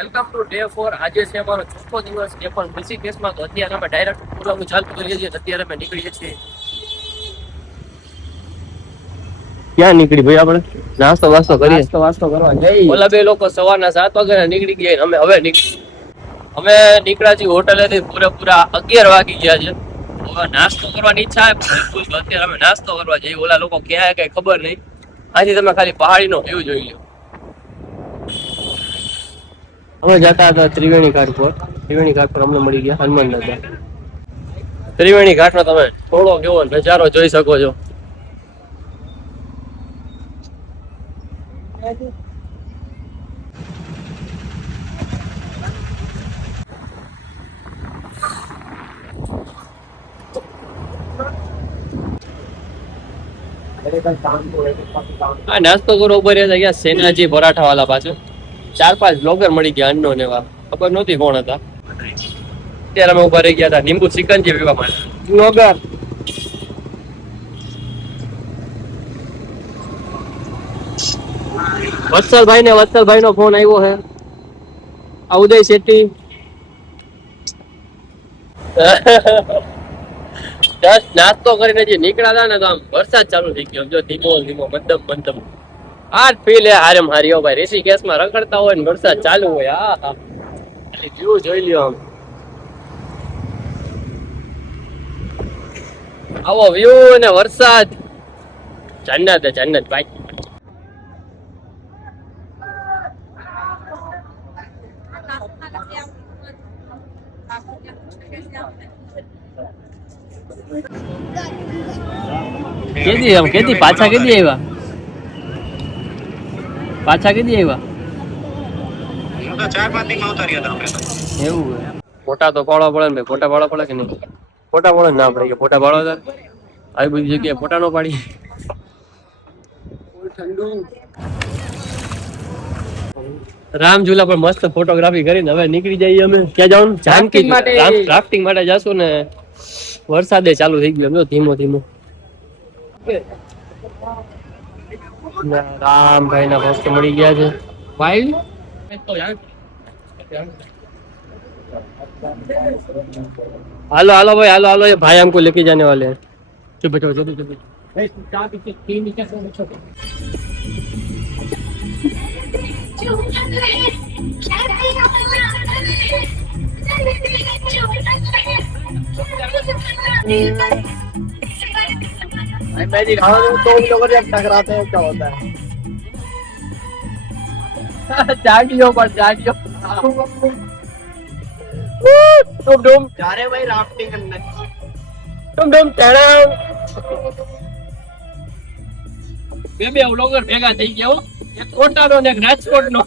Welcome to day 4. આજે છે અમારો ચોથો દિવસ, એ પણ ઋષિકેશમાં. તો અત્યારે અમે ડાયરેક્ટ પ્રોગ્રામ ચાલુ કરીએ છીએ. અત્યારે અમે નીકળીએ છીએ. ક્યાં નીકળી ભાઈ આપણે? નાસ્તો વાસ્તો કરીએ. વાસ્તો કરવા જઈ. ઓલા બે લોકો સવારના 7 વાગે નીકળી ગયા. અમે હવે અમે નીકળ્યા છીએ હોટલેથી પૂરેપૂરા 11 વાગી ગયા છે. હવે નાસ્તો કરવાની ઈચ્છા છે, પણ અત્યારે અમે નાસ્તો કરવા જઈએ. ઓલા લોકો ક્યાં કઈ ખબર નહીં. આથી તમે ખાલી પહાડીનો વ્યૂ જોઈ લો. અમે જતા હતા ત્રિવેણી ઘાટ પર. ત્રિવેણી ઘાટ પર અમને મળી ગયા હનુમાન દાદા. ત્રિવેણી ઘાટનો તમે થોડો કેવો નજારો જોઈ શકો છો. આ નાસ્તો કરો ઉભા રહ્યા હતા સેનાજી પરાઠા વાળા પાછળ 4-5 બ્લોગર મળી ગયા અન્નો ને એવા. ખબર નહોતી કોણ હતા. અત્યારે અમે ઉભા રહી ગયા હતા લીંબુ સિકંજી પીવા માટે. બ્લોગર વત્સલભાઈ નો ફોન આવ્યો છે. આ ઉદય શેટ્ટી જસ્ટ નાસ્તો કરીને જે નીકળ્યા હતા ને તો આમ વરસાદ ચાલુ થઈ ગયો. જો ધીમો ધીમો મધમ આ ફીલ હે હારે મારી ભાઈ. ઋષિકેશમાં રખડતા હોય ને વરસાદ ચાલુ હોય. હા ખાલી વ્યૂ જોઈ લ્યો આમ. આવો વ્યૂ ને વરસાદ, જન્નત ભાઈ. કેદી પાછા કેદી આવ્યા? એવું ફોટા તો પાડવા પડે ને ભાઈ. ફોટા પાડવા પડે કે નહીં? ફોટા પાડો ના પડે કે ફોટા પાડવા હતા. આવી બધી જગ્યાએ ફોટા નો પાડી. રામ ઝૂલા પર મસ્ત ફોટોગ્રાફી કરીને હવે નીકળી જઈએ અમે. ક્યાં જવાનું? જાનકી રાફ્ટિંગ માટે જાશું ને. વરસાદે ચાલુ થઈ ગયો ધીમો ધીમો. રામભાઈ ના પોસ્ટ મળી ગયા છે. વાઇલ્ડ હાલો भाई हालो ये भाई हमको लेके जाने वाले हैं. चुप बैठो चुप. मैं दिखा रहा हूँ तो लोग जब टकराते हैं क्या होता है. जागियो तुम जा रहे भाई राफ्टिंग करने. तुम બે વ્લોગર ભેગા થઈ ગયા. એક કોટાનો ને એક રાજકોટનો.